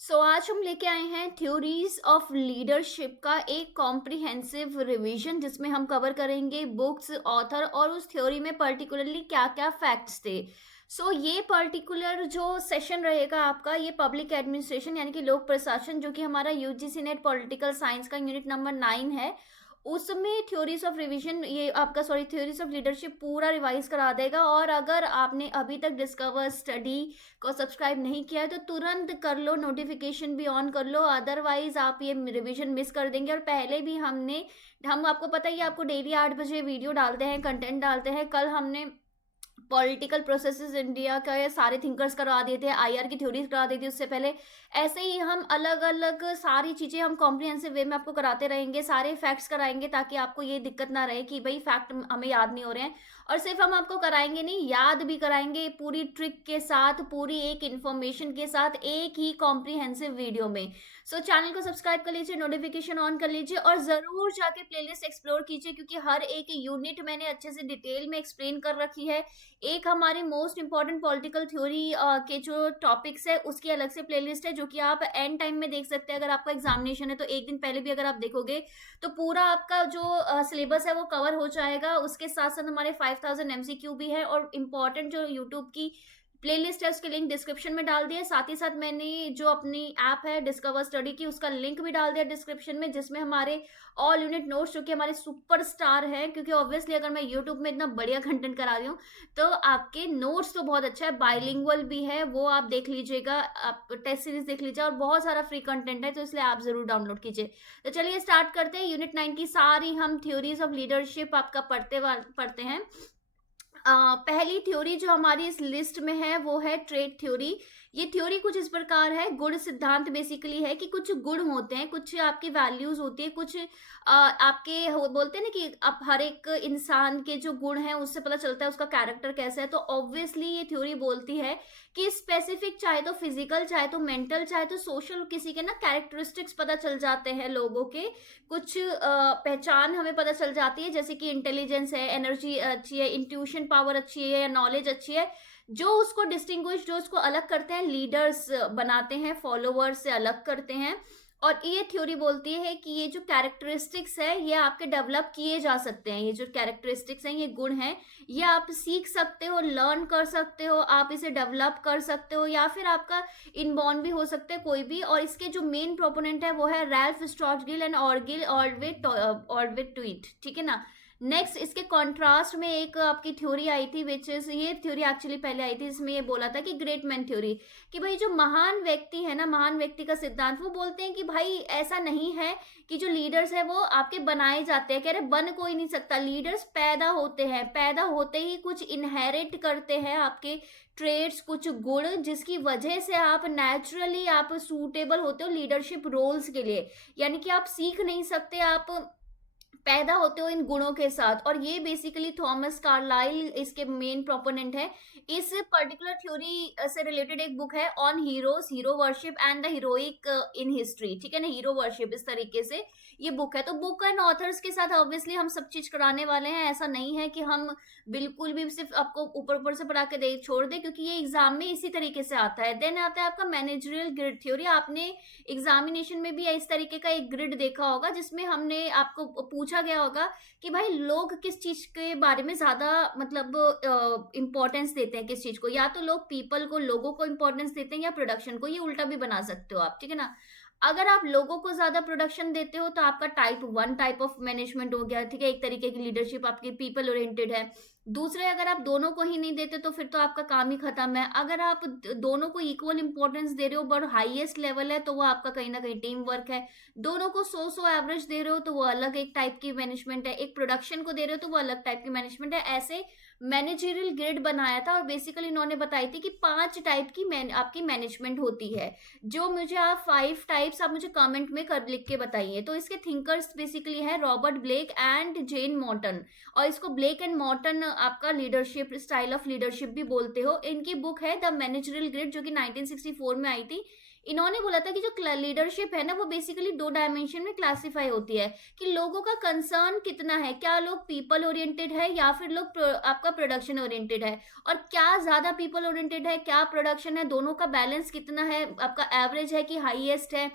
आज हम लेके आए हैं थ्योरीज ऑफ लीडरशिप का एक कॉम्प्रिहेंसिव रिवीजन जिसमें हम कवर करेंगे बुक्स, ऑथर और उस थ्योरी में पर्टिकुलरली क्या क्या फैक्ट्स थे। ये पर्टिकुलर जो सेशन रहेगा आपका, ये पब्लिक एडमिनिस्ट्रेशन यानी कि लोक प्रशासन, जो कि हमारा यूजीसी नेट पॉलिटिकल साइंस का यूनिट नंबर 9 है, उसमें थ्योरीज ऑफ रिवीजन ये आपका थ्योरीज ऑफ लीडरशिप पूरा रिवाइज करा देगा। और अगर आपने अभी तक डिस्कवर स्टडी को सब्सक्राइब नहीं किया है तो तुरंत कर लो, नोटिफिकेशन भी ऑन कर लो, अदरवाइज आप ये रिवीजन मिस कर देंगे। और पहले भी हम आपको पता ही है, आपको डेली 8 बजे वीडियो डालते हैं, कंटेंट डालते हैं। कल हमने पॉलिटिकल प्रोसेसेस इंडिया का ये सारे थिंकर्स करवा दिए थे, आईआर की थ्योरीज करा दी थी उससे पहले। ऐसे ही हम अलग अलग सारी चीज़ें हम कॉम्प्रिहेंसिव वे में आपको कराते रहेंगे, सारे फैक्ट्स कराएंगे, ताकि आपको ये दिक्कत ना रहे कि भाई फैक्ट हमें याद नहीं हो रहे हैं। और सिर्फ हम आपको कराएंगे नहीं, याद भी कराएंगे पूरी ट्रिक के साथ, पूरी एक इन्फॉर्मेशन के साथ, एक ही कॉम्प्रिहेंसिव वीडियो में। चैनल को सब्सक्राइब कर लीजिए, नोटिफिकेशन ऑन कर लीजिए और ज़रूर जाके प्लेलिस्ट एक्सप्लोर कीजिए, क्योंकि हर एक यूनिट मैंने अच्छे से डिटेल में एक्सप्लेन कर रखी है। एक हमारे मोस्ट इंपॉर्टेंट पॉलिटिकल थ्योरी के जो टॉपिक्स है उसकी अलग से प्लेलिस्ट है, जो कि आप एंड टाइम में देख सकते हैं। अगर आपका एग्जामिनेशन है तो एक दिन पहले भी अगर आप देखोगे तो पूरा आपका जो सिलेबस है वो कवर हो जाएगा। उसके साथ साथ हमारे 5000 एमसीक्यू भी है और इम्पॉर्टेंट जो यूट्यूब की प्लेलिस्ट है उसके लिंक डिस्क्रिप्शन में डाल दिया। साथ ही साथ मैंने जो अपनी ऐप है डिस्कवर स्टडी की, उसका लिंक भी डाल दिया डिस्क्रिप्शन में, जिसमें हमारे ऑल यूनिट नोट्स, जो कि हमारे सुपर स्टार हैं, क्योंकि ऑब्वियसली अगर मैं यूट्यूब में इतना बढ़िया कंटेंट करा रही हूँ तो आपके नोट्स तो बहुत अच्छा है, बाइलिंगुअल भी है, वो आप देख लीजिएगा, आप टेस्ट सीरीज देख लीजिए और बहुत सारा फ्री कंटेंट है, तो इसलिए आप जरूर डाउनलोड कीजिए। तो चलिए स्टार्ट करते हैं। यूनिट 9 की सारी हम थ्योरीज ऑफ लीडरशिप आपका पढ़ते हैं। पहली थ्योरी जो हमारी इस लिस्ट में है वो है ट्रेड थ्योरी। ये थ्योरी कुछ इस प्रकार है, गुण सिद्धांत बेसिकली है कि कुछ गुण होते हैं, कुछ आपकी वैल्यूज होती है, कुछ आपके बोलते हैं ना कि आप हर एक इंसान के जो गुण हैं उससे पता चलता है उसका कैरेक्टर कैसा है। तो ऑब्वियसली ये थ्योरी बोलती है कि स्पेसिफिक, चाहे तो फिजिकल, चाहे तो मेंटल, चाहे तो सोशल, किसी के ना कैरेक्टरिस्टिक्स पता चल जाते हैं लोगों के, कुछ पहचान हमें पता चल जाती है, जैसे कि इंटेलिजेंस है, एनर्जी अच्छी है, इंट्यूशन पावर अच्छी है या नॉलेज अच्छी है, जो उसको डिस्टिंग्विश, जो उसको अलग करते हैं, लीडर्स बनाते हैं, फॉलोवर्स से अलग करते हैं। और ये थ्योरी बोलती है कि ये जो कैरेक्टरिस्टिक्स है ये आपके डेवलप किए जा सकते हैं। ये जो कैरेक्टरिस्टिक्स हैं, ये गुण हैं, ये आप सीख सकते हो, लर्न कर सकते हो, आप इसे डेवलप कर सकते हो, या फिर आपका इनबॉर्न भी हो सकते हैं कोई भी। और इसके जो मेन प्रोपोनेंट है वो है रैल्फ स्ट्रॉटगिल एंड ऑर्विड ट्वीट, ठीक है ना। नेक्स्ट, इसके कॉन्ट्रास्ट में एक आपकी थ्योरी आई थी, विच इज, ये थ्योरी एक्चुअली पहले आई थी, इसमें ये बोला था कि ग्रेट मैन थ्योरी, कि भाई जो महान व्यक्ति है ना, महान व्यक्ति का सिद्धांत, वो बोलते हैं कि भाई ऐसा नहीं है कि जो लीडर्स है वो आपके बनाए जाते हैं। कह रहे बन कोई नहीं सकता, लीडर्स पैदा होते हैं, पैदा होते ही कुछ इनहेरिट करते हैं आपके ट्रेड्स, कुछ गुण, जिसकी वजह से आप नेचुरली आप सूटेबल होते हो लीडरशिप रोल्स के लिए। यानी कि आप सीख नहीं सकते, आप पैदा होते हो इन गुणों के साथ। और ये बेसिकली थॉमस कार्लाइल इसके मेन प्रोपोनेंट है। इस पर्टिकुलर थ्योरी से रिलेटेड एक बुक है on heroes, hero worship and the heroic in history, ठीक है ना, हीरो वर्शिप, इस तरीके से ये बुक है। तो बुक एंड ऑथर्स के साथ ऑब्वियसली हम सब चीज कराने वाले हैं। ऐसा नहीं है कि हम बिल्कुल भी सिर्फ आपको ऊपर ऊपर से पढ़ा के दे छोड़ दे, क्योंकि ये एग्जाम में इसी तरीके से आता है। देन आता है आपका मैनेजरियल ग्रिड थ्योरी। आपने एग्जामिनेशन में भी इस तरीके का एक ग्रिड देखा होगा, जिसमें हमने आपको पूछा गया होगा कि भाई लोग किस चीज के बारे में ज्यादा मतलब इंपॉर्टेंस देते हैं, किस चीज को, या तो लोग पीपल को, लोगों को इंपॉर्टेंस देते हैं, या प्रोडक्शन को। ये उल्टा भी बना सकते हो आप, ठीक है ना। अगर आप लोगों को ज्यादा प्रोडक्शन देते हो तो आपका टाइप 1 टाइप ऑफ मैनेजमेंट हो गया, ठीक है, एक तरीके की लीडरशिप आपकी पीपल ओरिएंटेड है। दूसरे, अगर आप दोनों को ही नहीं देते तो फिर तो आपका काम ही खत्म है। अगर आप दोनों को इक्वल इंपॉर्टेंस दे रहे हो, बट हाईएस्ट लेवल है, तो वो आपका कहीं ना कहीं टीम वर्क है। दोनों को 100 एवरेज दे रहे हो तो वो अलग एक टाइप की मैनेजमेंट है। एक प्रोडक्शन को दे रहे हो तो वो अलग टाइप की मैनेजमेंट है। ऐसे मैनेजरियल ग्रिड बनाया था और बेसिकली इन्होंने बताई थी कि 5 टाइप की आपकी मैनेजमेंट होती है। जो मुझे आप 5 टाइप्स आप मुझे कमेंट में कर लिख के बताइए। तो इसके थिंकर्स बेसिकली है Robert Blake and Jane Morton, और इसको ब्लेक एंड मॉर्टन आपका लीडरशिप, स्टाइल ऑफ लीडरशिप भी बोलते हो। इनकी बुक है द मैनेजरियल ग्रिड, जो कि 1964 में आई थी। इन्होंने बोला था कि जो लीडरशिप है ना वो बेसिकली 2 डायमेंशन में क्लासिफाई होती है, कि लोगों का कंसर्न कितना है, क्या लोग पीपल ओरिएंटेड है या फिर लोग आपका प्रोडक्शन ओरिएंटेड है, और क्या ज्यादा पीपल ओरिएंटेड है, क्या प्रोडक्शन है, दोनों का बैलेंस कितना है, आपका एवरेज है कि हाईएस्ट है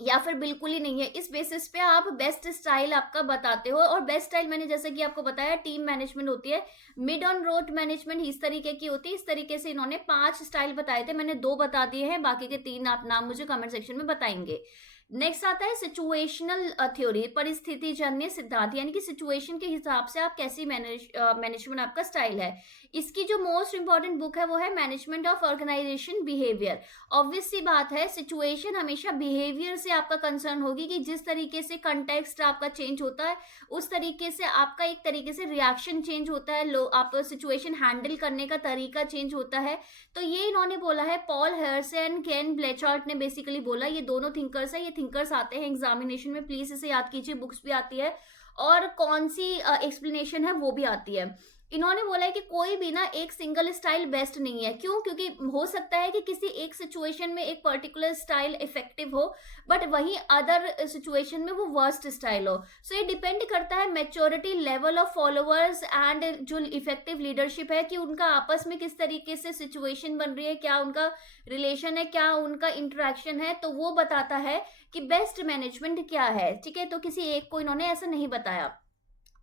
या फिर बिल्कुल ही नहीं है। इस बेसिस पे आप बेस्ट स्टाइल आपका बताते हो, और बेस्ट स्टाइल मैंने जैसे कि आपको बताया टीम मैनेजमेंट होती है, मिड ऑन रोड मैनेजमेंट इस तरीके की होती है। इस तरीके से इन्होंने 5 स्टाइल बताए थे, मैंने 2 बता दिए हैं, बाकी के 3 आप नाम मुझे कमेंट सेक्शन में बताएंगे। नेक्स्ट आता है सिचुएशनल थ्योरी, परिस्थिति जन्य सिद्धांत, यानी कि सिचुएशन के हिसाब से आप कैसी मैनेजमेंट आपका स्टाइल है। इसकी जो मोस्ट इंपॉर्टेंट बुक है वो है management of organisation behaviour. Obvious सी बात है, सिचुएशन हमेशा बिहेवियर से आपका कंसर्न होगी, कि जिस तरीके से कंटेक्स्ट आपका चेंज होता है उस तरीके से आपका एक तरीके से रिएक्शन चेंज होता है, आप सिचुएशन हैंडल करने का तरीका चेंज होता है। तो ये इन्होंने बोला है, पॉल हेयर्स एंड केन ब्लैचार्ट ने बेसिकली बोला, ये दोनों थिंकर्स है, ये थिंकर्स आते हैं एग्जामिनेशन में, प्लीज इसे याद कीजिए, बुक्स भी आती है और कौन सी एक्सप्लेनेशन है वो भी आती है। इन्होंने बोला है कि कोई भी ना एक सिंगल स्टाइल बेस्ट नहीं है। क्यों? क्योंकि हो सकता है कि किसी एक सिचुएशन में एक पर्टिकुलर स्टाइल इफेक्टिव हो, बट वहीं अदर सिचुएशन में वो वर्स्ट स्टाइल हो। सो ये डिपेंड करता है maturity level of followers and जो इफेक्टिव लीडरशिप है, कि उनका आपस में किस तरीके से सिचुएशन बन रही है, क्या उनका रिलेशन है, क्या उनका इंटरेक्शन है, तो वो बताता है कि बेस्ट मैनेजमेंट क्या है। ठीक है, तो किसी एक को इन्होंने ऐसा नहीं बताया।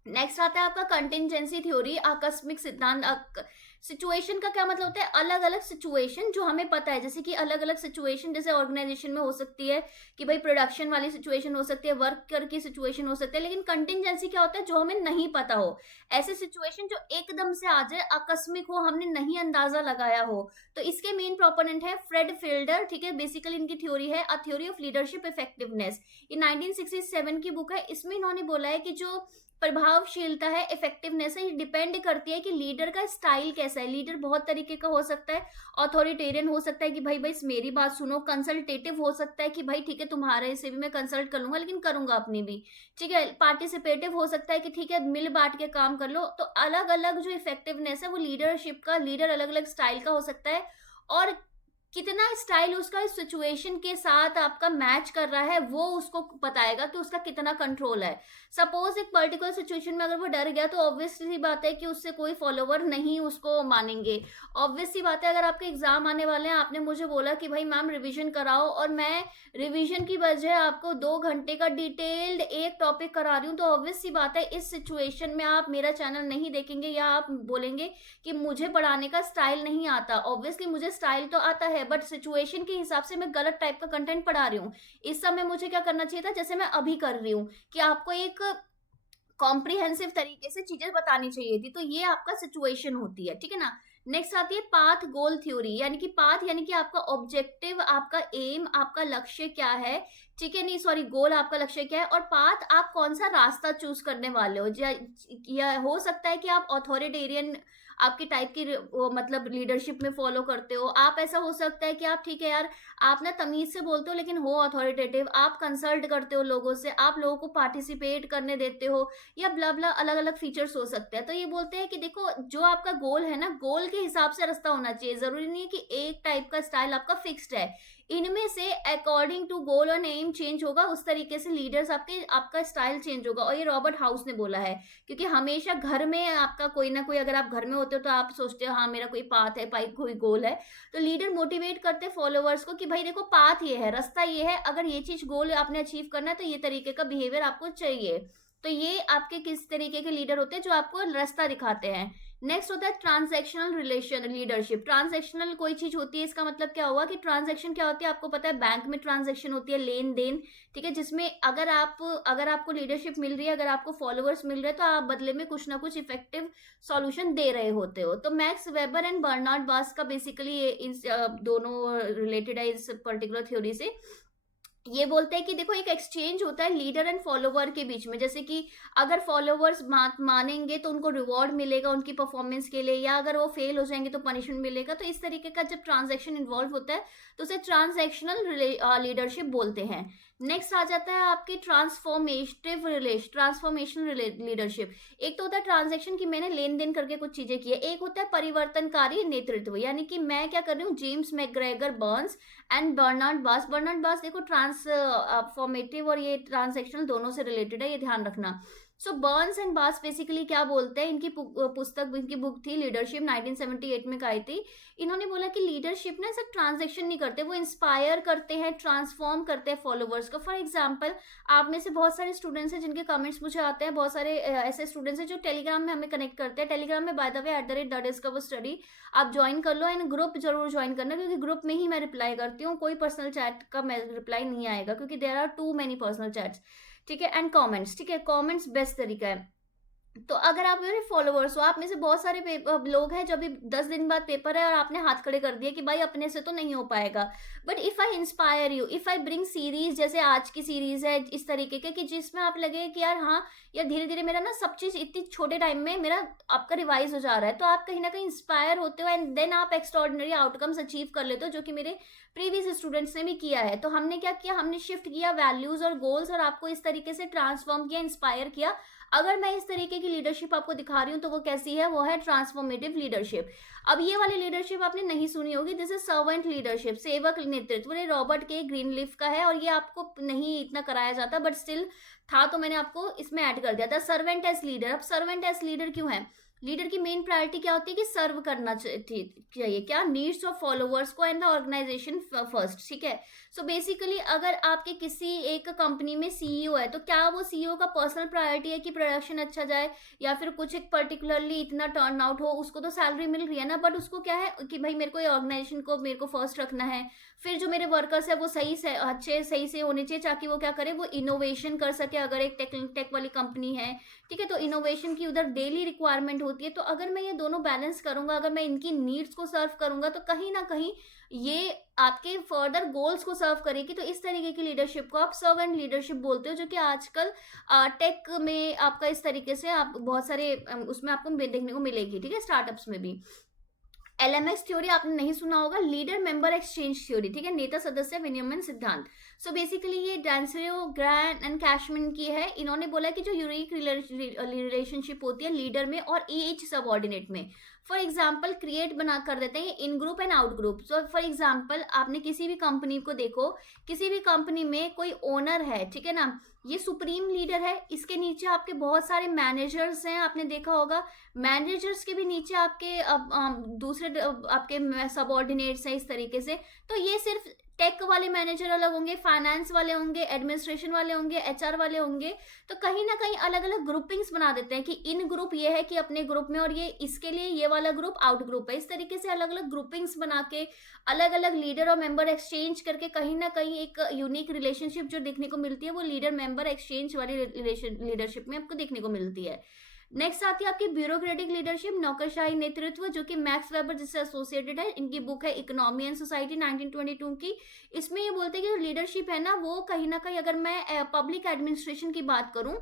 नेक्स्ट आता है आपका कंटिजेंसी थ्योरी, आकस्मिक सिद्धांत। सिचुएशन का क्या मतलब होता है? अलग अलग सिचुएशन जो हमें पता है, जैसे कि अलग अलग सिचुएशन जैसे ऑर्गेनाइजेशन में हो सकती है कि भाई प्रोडक्शन वाली सिचुएशन हो सकती है, वर्कर की सिचुएशन हो सकती है, लेकिन कंटिजेंसी क्या होता है? जो हमें नहीं पता हो, ऐसे सिचुएशन जो एकदम से आ जाए, आकस्मिक हो, हमने नहीं अंदाजा लगाया हो। तो इसके मेन प्रोपोनेंट है फ्रेड फिल्डर। ठीक है, बेसिकली इनकी थ्योरी है a theory of leadership effectiveness, ये 1967 की बुक है। इसमें इन्होंने बोला है कि जो प्रभावशीलता है, इफेक्टिवनेस है, ये डिपेंड करती है कि लीडर का स्टाइल कैसा है। लीडर बहुत तरीके का हो सकता है, अथॉरिटेरियन हो सकता है कि भाई भाई मेरी बात सुनो, कंसल्टेटिव हो सकता है कि भाई ठीक है तुम्हारे से भी मैं कंसल्ट कर लूंगा लेकिन करूंगा अपनी भी, ठीक है, पार्टिसिपेटिव हो सकता है कि ठीक है मिल बांट के काम कर लो। तो अलग अलग जो इफेक्टिवनेस है वो लीडरशिप का, लीडर अलग अलग स्टाइल का हो सकता है, और कितना स्टाइल उसका इस सिचुएशन के साथ आपका मैच कर रहा है वो उसको बताएगा कि उसका कितना कंट्रोल है। सपोज एक पर्टिकुलर सिचुएशन में अगर वो डर गया तो ऑब्वियसली बात है कि उससे कोई फॉलोवर नहीं उसको मानेंगे। ऑब्वियस सी बात है, अगर आपके एग्जाम आने वाले हैं, आपने मुझे बोला कि भाई मैम रिवीजन कराओ, और मैं रिवीजन की बजाय आपको 2 घंटे का डिटेल्ड एक टॉपिक करा रही हूँ, तो ऑब्वियस सी बात है इस सिचुएशन में आप मेरा चैनल नहीं देखेंगे, या आप बोलेंगे कि मुझे पढ़ाने का स्टाइल नहीं आता। ऑब्वियसली मुझे स्टाइल तो आता है, बट सिचुएशन के हिसाब से मैं गलत टाइप का कंटेंट पढ़ा रही हूँ। इस समय मुझे क्या करना चाहिए था, जैसे मैं अभी कर रही हूँ, कि आपको एक कॉम्प्रिहेंसिव तरीके से चीजें बतानी चाहिए थी। तो ये आपका सिचुएशन होती है, ठीक है ना। नेक्स्ट आती है पाथ गोल थ्योरी, यानी कि पाथ यानी कि आपका ऑब्जेक्टिव, आपका एम, आपका लक्ष्य क्या है, ठीक है, नहीं सॉरी, गोल आपका लक्ष्य क्या है, और पाथ आप कौन सा रास्ता चूज करने वाले हो। या हो सकता है कि आप ऑथोरिटेरियन आपकी टाइप की मतलब लीडरशिप में फॉलो करते हो। आप ऐसा हो सकता है कि आप ठीक है यार, आप ना तमीज से बोलते हो लेकिन हो अथॉरिटेटिव, आप कंसल्ट करते हो लोगों से, आप लोगों को पार्टिसिपेट करने देते हो, या ब्ला ब्ला, अलग अलग फीचर्स हो सकते हैं। तो ये बोलते हैं कि देखो जो आपका गोल है ना, गोल के हिसाब से रास्ता होना चाहिए। जरूरी नहीं है कि एक टाइप का स्टाइल आपका फिक्स्ड है, इनमें से अकॉर्डिंग टू गोल और एम चेंज होगा, उस तरीके से लीडर्स आपका स्टाइल चेंज होगा। और ये रॉबर्ट हाउस ने बोला है, क्योंकि हमेशा घर में आपका कोई ना कोई, अगर आप घर में होते हो तो आप सोचते हो हाँ मेरा कोई पाथ है, कोई गोल है, तो लीडर मोटिवेट करते फॉलोअर्स को कि भाई देखो पाथ ये है, रास्ता ये है, अगर ये चीज गोल आपने अचीव करना है तो ये तरीके का बिहेवियर आपको चाहिए। तो ये आपके किस तरीके के लीडर होते हैं, जो आपको रास्ता दिखाते हैं। नेक्स्ट होता है ट्रांजैक्शनल रिलेशन लीडरशिप। ट्रांजैक्शनल कोई चीज होती है, इसका मतलब क्या हुआ कि ट्रांजैक्शन क्या होती है, आपको पता है बैंक में ट्रांजैक्शन होती है, लेन देन, ठीक है, जिसमें अगर आपको लीडरशिप मिल रही है, अगर आपको फॉलोअर्स मिल रहे हैं, तो आप बदले में कुछ ना कुछ इफेक्टिव सॉल्यूशन दे रहे होते हो। तो मैक्स वेबर एंड बर्नार्ड बास का बेसिकली दोनों रिलेटेड है इस पर्टिकुलर थ्योरी से। ये बोलते हैं कि देखो एक एक्सचेंज होता है लीडर एंड फॉलोवर के बीच में, जैसे कि अगर फॉलोवर्स मानेंगे तो उनको रिवॉर्ड मिलेगा उनकी परफॉर्मेंस के लिए, या अगर वो फेल हो जाएंगे तो पनिशमेंट मिलेगा। तो इस तरीके का जब ट्रांजैक्शन इन्वॉल्व होता है तो उसे ट्रांजैक्शनल लीडरशिप बोलते हैं। नेक्स्ट आ जाता है आपके ट्रांसफॉर्मेशन लीडरशिप। एक तो होता है ट्रांजैक्शन की मैंने लेन देन करके कुछ चीजें की है, एक होता है परिवर्तनकारी नेतृत्व, यानी कि मैं क्या कर रही हूँ, James McGregor Burns and Bernard Bass देखो ट्रांसफॉर्मेटिव और ये ट्रांजैक्शनल दोनों से रिलेटेड है, ये ध्यान रखना। सो बर्न्स एंड बास बेसिकली क्या बोलते हैं, इनकी पुस्तक, इनकी बुक थी लीडरशिप, 1978 में आई थी। इन्होंने बोला कि लीडरशिप ना सिर्फ ट्रांजैक्शन नहीं करते, वो इंस्पायर करते हैं, ट्रांसफॉर्म करते हैं फॉलोवर्स को। फॉर एग्जांपल, आप में से बहुत सारे स्टूडेंट्स हैं जिनके कमेंट्स मुझे आते हैं, बहुत सारे ऐसे स्टूडेंट्स हैं जो टेलीग्राम में हमें कनेक्ट करते हैं। टेलीग्राम में बाय द वे @DiscoverStudy आप ज्वाइन कर लो, एंड ग्रुप जरूर ज्वाइन करना, क्योंकि ग्रुप में ही मैं रिप्लाई करती हूँ, कोई पर्सनल चैट का मैं रिप्लाई नहीं आएगा, क्योंकि there are too many personal chats, ठीक है। एंड कमेंट्स, ठीक है, कमेंट्स बेस्ट तरीका है। तो अगर आप मेरे फॉलोअर्स हो, आप में से बहुत सारे लोग हैं जो अभी 10 दिन बाद पेपर है और आपने हाथ खड़े कर दिए कि भाई अपने से तो नहीं हो पाएगा, but if I inspire you, if I bring series, जैसे आज की सीरीज है इस तरीके के, कि जिसमें आप लगे कि यार हाँ, यार धीरे धीरे मेरा ना सब चीज इतनी छोटे टाइम में मेरा आपका रिवाइज हो जा रहा है, तो आप कहीं ना कहीं इंस्पायर होते हो, एंड देन आप एक्स्ट्रॉर्डिनरी आउटकम्स अचीव कर लेते हो, जो कि मेरे प्रीवियस स्टूडेंट्स ने भी किया है। तो हमने क्या किया, हमने शिफ्ट किया वैल्यूज और गोल्स, और आपको इस तरीके से ट्रांसफॉर्म किया, इंस्पायर किया। अगर मैं इस तरीके की लीडरशिप आपको दिखा रही हूँ तो वो कैसी है, वो है ट्रांसफॉर्मेटिव लीडरशिप। अब ये वाली लीडरशिप आपने नहीं सुनी होगी, दिस इज सर्वेंट लीडरशिप, सेवक नेतृत्व, ये रॉबर्ट के ग्रीनलीफ का है, और ये आपको नहीं इतना कराया जाता, बट स्टिल था, तो मैंने आपको इसमें ऐड कर दिया था। सर्वेंट एज लीडर, अब सर्वेंट एज लीडर क्यों है, लीडर की मेन प्रायोरिटी क्या होती है कि सर्व करना चाहिए, क्या, नीड्स ऑफ फॉलोअर्स को एंड द ऑर्गेनाइजेशन फर्स्ट, ठीक है। सो बेसिकली अगर आपके किसी एक कंपनी में सीईओ है, तो क्या वो सीईओ का पर्सनल प्रायोरिटी है कि प्रोडक्शन अच्छा जाए, या फिर कुछ एक पर्टिकुलरली इतना टर्न आउट हो, उसको तो सैलरी मिल रही है ना, बट उसको क्या है कि भाई मेरे को ये ऑर्गेनाइजेशन को मेरे को फर्स्ट रखना है, फिर जो मेरे वर्कर्स है वो सही से अच्छे सही से होने चाहिए, ताकि वो क्या करे, वो इनोवेशन कर सके, अगर एक टेक वाली कंपनी है, ठीक है, तो इनोवेशन की उधर डेली रिक्वायरमेंट होती है। तो अगर मैं ये दोनों बैलेंस करूंगा, अगर मैं इनकी नीड्स को सर्व करूंगा, तो कहीं ना कहीं ये आपके फर्दर गोल्स को सर्व करेगी। तो इस तरीके की लीडरशिप को आप सर्वेंट लीडरशिप बोलते हो, जो कि आजकल टेक में आपका इस तरीके से आप बहुत सारे उसमें आपको देखने को मिलेगी, ठीक है, स्टार्टअप्स में भी। एलएमएक्स थ्योरी आपने नहीं सुना होगा, लीडर मेंबर एक्सचेंज थ्योरी, ठीक है, नेता सदस्य विनियमन सिद्धांत। सो बेसिकली ये डांसरियो, ग्रैंड एंड कैशमैन की है। इन्होंने बोला कि जो यूनिक रिलेशनशिप होती है लीडर में और ईच सबऑर्डिनेट में, फॉर एग्जाम्पल क्रिएट बना कर देते हैं in group and out group. So for example आपने किसी भी कंपनी को देखो, किसी भी कंपनी में कोई ओनर है, ठीक है ना, ये सुप्रीम लीडर है, इसके नीचे आपके बहुत सारे मैनेजर्स हैं, आपने देखा होगा, मैनेजर्स के भी नीचे आपके दूसरे आपके सबऑर्डिनेट्स हैं, इस तरीके से। तो ये सिर्फ टेक वाले मैनेजर अलग होंगे, फाइनेंस वाले होंगे, एडमिनिस्ट्रेशन वाले होंगे, एचआर वाले होंगे, तो कहीं ना कहीं अलग अलग ग्रुपिंग्स बना देते हैं कि इन ग्रुप ये है कि अपने ग्रुप में, और ये इसके लिए ये वाला ग्रुप आउट ग्रुप है। इस तरीके से अलग अलग ग्रुपिंग्स बना के अलग अलग लीडर और मेंबर एक्सचेंज करके कहीं ना कहीं एक यूनिक रिलेशनशिप जो देखने को मिलती है, वो लीडर मेंबर एक्सचेंज वाली लीडरशिप में आपको देखने को मिलती है। नेक्स्ट आती है आपकी ब्यूरोक्रेटिक लीडरशिप, नौकरशाही नेतृत्व, जो कि मैक्स वेबर जिससे एसोसिएटेड है। इनकी बुक है इकोनॉमी एंड सोसाइटी 1922 की। इसमें ये बोलते हैं कि लीडरशिप है ना, वो कहीं ना कहीं, अगर मैं पब्लिक एडमिनिस्ट्रेशन की बात करूं,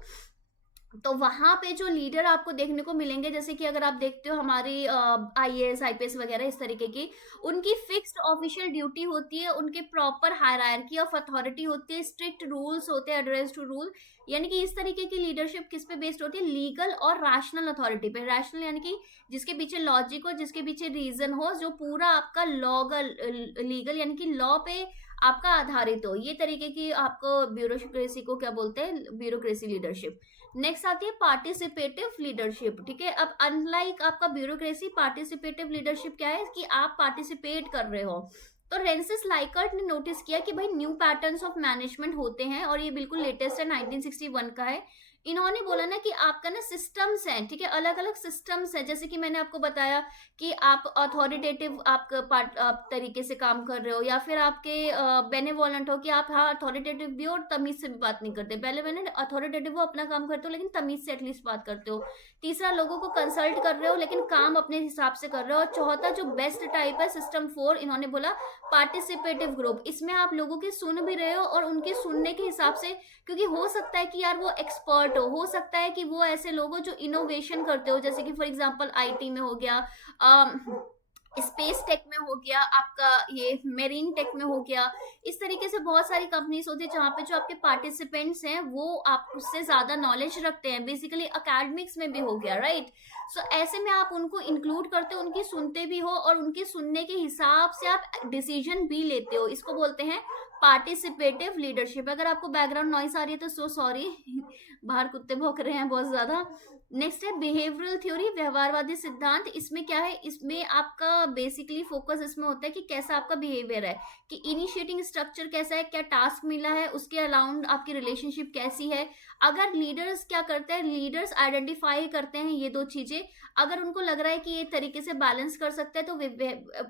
तो वहां पे जो लीडर आपको देखने को मिलेंगे, जैसे कि अगर आप देखते हो हमारी आईएएस आईपीएस वगैरह इस तरीके की, उनकी फिक्स्ड ऑफिशियल ड्यूटी होती है, उनके प्रॉपर हायरार्की ऑफ अथॉरिटी होती है, स्ट्रिक्ट रूल्स होते हैं, एडरेस टू रूल, यानी कि इस तरीके की लीडरशिप किस पे बेस्ड होती है, लीगल और रैशनल अथॉरिटी पे। रैशनल यानी कि जिसके पीछे लॉजिक हो, जिसके पीछे रीजन हो, जो पूरा आपका लीगल यानी कि लॉ पे आपका आधारित हो, ये तरीके की आपको ब्यूरोक्रेसी को क्या बोलते हैं, ब्यूरोक्रेसी लीडरशिप। नेक्स्ट आती है पार्टिसिपेटिव लीडरशिप, ठीक है। अब अनलाइक आपका ब्यूरोक्रेसी, पार्टिसिपेटिव लीडरशिप क्या है कि आप पार्टिसिपेट कर रहे हो। तो रेंसिस लाइकर्ट ने नोटिस किया कि भाई न्यू पैटर्न्स ऑफ मैनेजमेंट होते हैं, और ये बिल्कुल लेटेस्ट है, 1961 का है। इन्होंने बोला ना कि आपका ना सिस्टम्स हैं, ठीक है, अलग अलग सिस्टम्स हैं, जैसे कि मैंने आपको बताया कि आप अथॉरिटेटिव आप तरीके से काम कर रहे हो, या फिर आपके बेनेवोलेंट हो कि आप हाँ अथॉरिटेटिव भी हो और तमीज से भी बात नहीं करते। पहले मैंने अथॉरिटेटिव हो अपना काम करते हो लेकिन तमीज से एटलीस्ट बात करते हो। तीसरा, लोगों को कंसल्ट कर रहे हो लेकिन काम अपने हिसाब से कर रहे हो। और चौथा जो बेस्ट टाइप है, सिस्टम 4, इन्होंने बोला पार्टिसिपेटिव ग्रुप, इसमें आप लोगों की सुन भी रहे हो और उनके सुनने के हिसाब से, क्योंकि हो सकता है कि यार वो एक्सपर्ट हो सकता है कि वो ऐसे लोग हो जो इनोवेशन करते हो, जैसे कि फॉर एग्जांपल आईटी में हो गया, स्पेस टेक में हो गया, आपका ये मेरीन टेक में हो गया। इस तरीके से बहुत सारी कंपनीज होती है जहाँ पे जो आपके पार्टिसिपेंट्स हैं वो आप उससे ज्यादा नॉलेज रखते हैं, बेसिकली अकेडमिक्स में भी हो गया, राइट। सो ऐसे में आप उनको इंक्लूड करते हो, उनकी सुनते भी हो और उनके सुनने के हिसाब से आप डिसीजन भी लेते हो। इसको बोलते हैं पार्टिसिपेटिव लीडरशिप। अगर आपको बैकग्राउंड नॉइस आ रही है तो सो सॉरी बाहर कुत्ते भौंक रहे हैं बहुत ज्यादा। नेक्स्ट है बिहेवियरल थ्योरी, व्यवहारवादी सिद्धांत। इसमें क्या है, इसमें आपका बेसिकली फोकस इसमें होता है कि कैसा आपका बिहेवियर है, कि इनिशिएटिंग स्ट्रक्चर कैसा है, क्या टास्क मिला है, उसके अलाउंड आपकी रिलेशनशिप कैसी है। अगर लीडर्स क्या करते हैं, लीडर्स आइडेंटिफाई करते हैं ये दो चीजें, अगर उनको लग रहा है कि ये तरीके से बैलेंस कर सकते हैं तो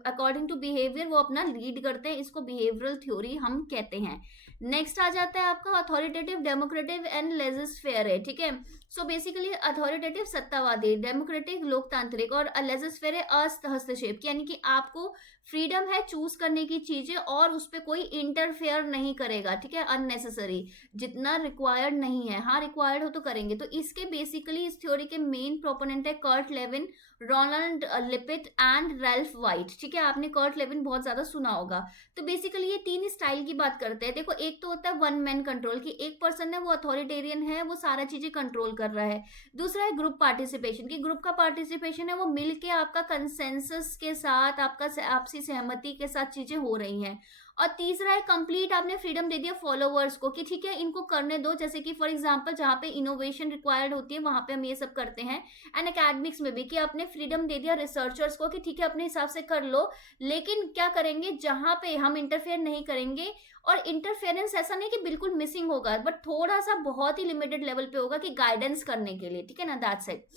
अकॉर्डिंग टू बिहेवियर वो अपना लीड करते हैं। इसको बिहेवियरल थ्योरी हम कहते हैं। नेक्स्ट आ जाता है आपका अथॉरिटेटिव, डेमोक्रेटिव एंड लेजिस फेयर है, ठीक है। सो बेसिकली अथॉरिटेटिव सत्तावादी, डेमोक्रेटिक लोकतांत्रिक, और लेजिस फेयर हस्तक्षेप, यानी कि आपको फ्रीडम है चूज करने की चीजें और उस पर कोई इंटरफेयर नहीं करेगा, ठीक है, अननेसेसरी, जितना रिक्वायर्ड नहीं है। हाँ रिक्वायर्ड हो तो करेंगे। तो इसके बेसिकली इस थ्योरी के मेन प्रोपोनेंट है कर्ट लेविन, रोनाल्ड लिपिट एंड रैल्फ वाइट, ठीक है। आपने कर्ट लेविन बहुत ज्यादा सुना होगा। तो बेसिकली ये तीन स्टाइल की बात करते हैं। देखो एक तो होता है वन मैन कंट्रोल, की एक पर्सन है वो अथॉरिटेरियन है, वो सारा चीजें कंट्रोल कर रहा है। दूसरा है ग्रुप पार्टिसिपेशन, की ग्रुप का पार्टिसिपेशन है वो मिलके आपका कंसेंसस के साथ, आपका आपसी सहमति के साथ चीजें हो रही हैं। और तीसरा है कंप्लीट, आपने फ्रीडम दे दिया फॉलोवर्स को कि ठीक है इनको करने दो, जैसे कि फॉर एग्जांपल जहाँ पे इनोवेशन रिक्वायर्ड होती है वहां पे हम ये सब करते हैं। एंड एकेडमिक्स में भी कि आपने फ्रीडम दे दिया रिसर्चर्स को कि ठीक है अपने हिसाब से कर लो, लेकिन क्या करेंगे जहां पे हम इंटरफेयर नहीं करेंगे। और इंटरफेरेंस ऐसा नहीं कि बिल्कुल मिसिंग होगा, बट थोड़ा सा बहुत ही लिमिटेड लेवल पे होगा कि गाइडेंस करने के लिए, ठीक है ना, दैट्स इट।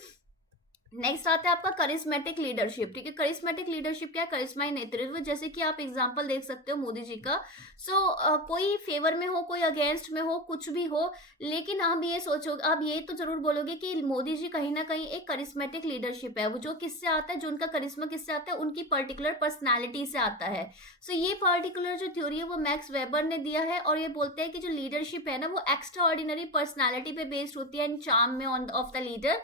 नेक्स्ट आता है आपका करिश्मेटिक लीडरशिप, ठीक है। करिश्मेटिक लीडरशिप क्या है, करिश्माई नेतृत्व, जैसे कि आप एग्जांपल देख सकते हो मोदी जी का। कोई फेवर में हो, कोई अगेंस्ट में हो, कुछ भी हो, लेकिन आप ये सोचो, आप ये तो जरूर बोलोगे कि मोदी जी कहीं ना कहीं एक करिश्मेटिक लीडरशिप है। वो जो किससे आता है, जो उनका करिश्मा किससे आता है, उनकी पर्टिकुलर पर्सनैलिटी से आता है। ये पर्टिकुलर जो थ्योरी है वो मैक्स वेबर ने दिया है, और ये बोलते हैं कि जो लीडरशिप है ना वो एक्स्ट्रा ऑर्डिनरी पर्सनैलिटी पे बेस्ड होती है एंड चार्म में ऑन ऑफ द लीडर,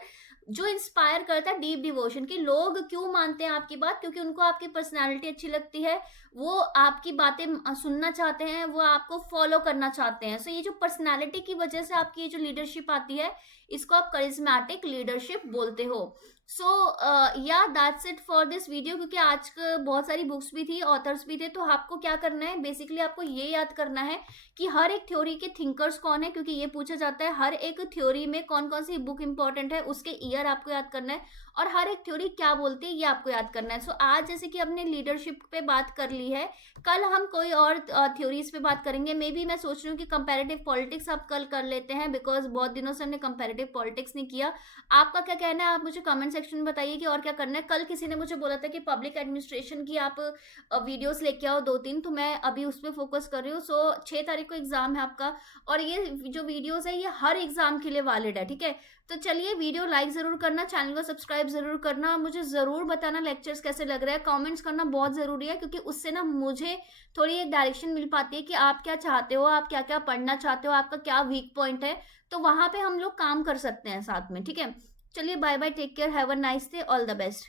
जो इंस्पायर करता है डीप डिवोशन, कि लोग क्यों मानते हैं आपकी बात, क्योंकि उनको आपकी पर्सनालिटी अच्छी लगती है, वो आपकी बातें सुनना चाहते हैं, वो आपको फॉलो करना चाहते हैं। ये जो पर्सनालिटी की वजह से आपकी ये जो लीडरशिप आती है, इसको आप करिश्मेटिक लीडरशिप बोलते हो। या that's it for this video, क्योंकि आज बहुत सारी बुक्स भी थी, ऑथर्स भी थे। तो आपको क्या करना है, बेसिकली आपको ये याद करना है कि हर एक थ्योरी के थिंकर्स कौन है, क्योंकि ये पूछा जाता है हर एक थ्योरी में कौन कौन सी बुक इंपॉर्टेंट है, उसके ईयर आपको याद करना है, और हर एक थ्योरी क्या बोलती है ये आपको याद करना है। आज जैसे कि हमने लीडरशिप पे बात कर ली है, कल हम कोई और थ्योरीज पे बात करेंगे। मे बी मैं सोच रही हूँ कि कंपैरेटिव पॉलिटिक्स आप कल कर लेते हैं, बिकॉज बहुत दिनों से हमने कंपैरेटिव पॉलिटिक्स नहीं किया। आपका क्या कहना है, आप मुझे कमेंट सेक्शन में बताइए कि और क्या करना है। कल किसी ने मुझे बोला था कि पब्लिक एडमिनिस्ट्रेशन की आप वीडियोस लेके आओ 2-3, तो मैं अभी उस पर फोकस कर रही हूँ। 6 तारीख को एग्जाम है आपका, और ये जो वीडियोस है ये हर एग्जाम के लिए वैलिड है, ठीक है। तो चलिए वीडियो लाइक जरूर करना, चैनल को सब्सक्राइब जरूर करना, और मुझे जरूर बताना लेक्चर्स कैसे लग रहे हैं। कमेंट्स करना बहुत जरूरी है, क्योंकि उससे ना मुझे थोड़ी एक डायरेक्शन मिल पाती है कि आप क्या चाहते हो, आप क्या क्या पढ़ना चाहते हो, आपका क्या वीक पॉइंट है। तो वहां पे हम लोग काम कर सकते हैं साथ में, ठीक है। चलिए bye bye, take care, have a nice day, all the best.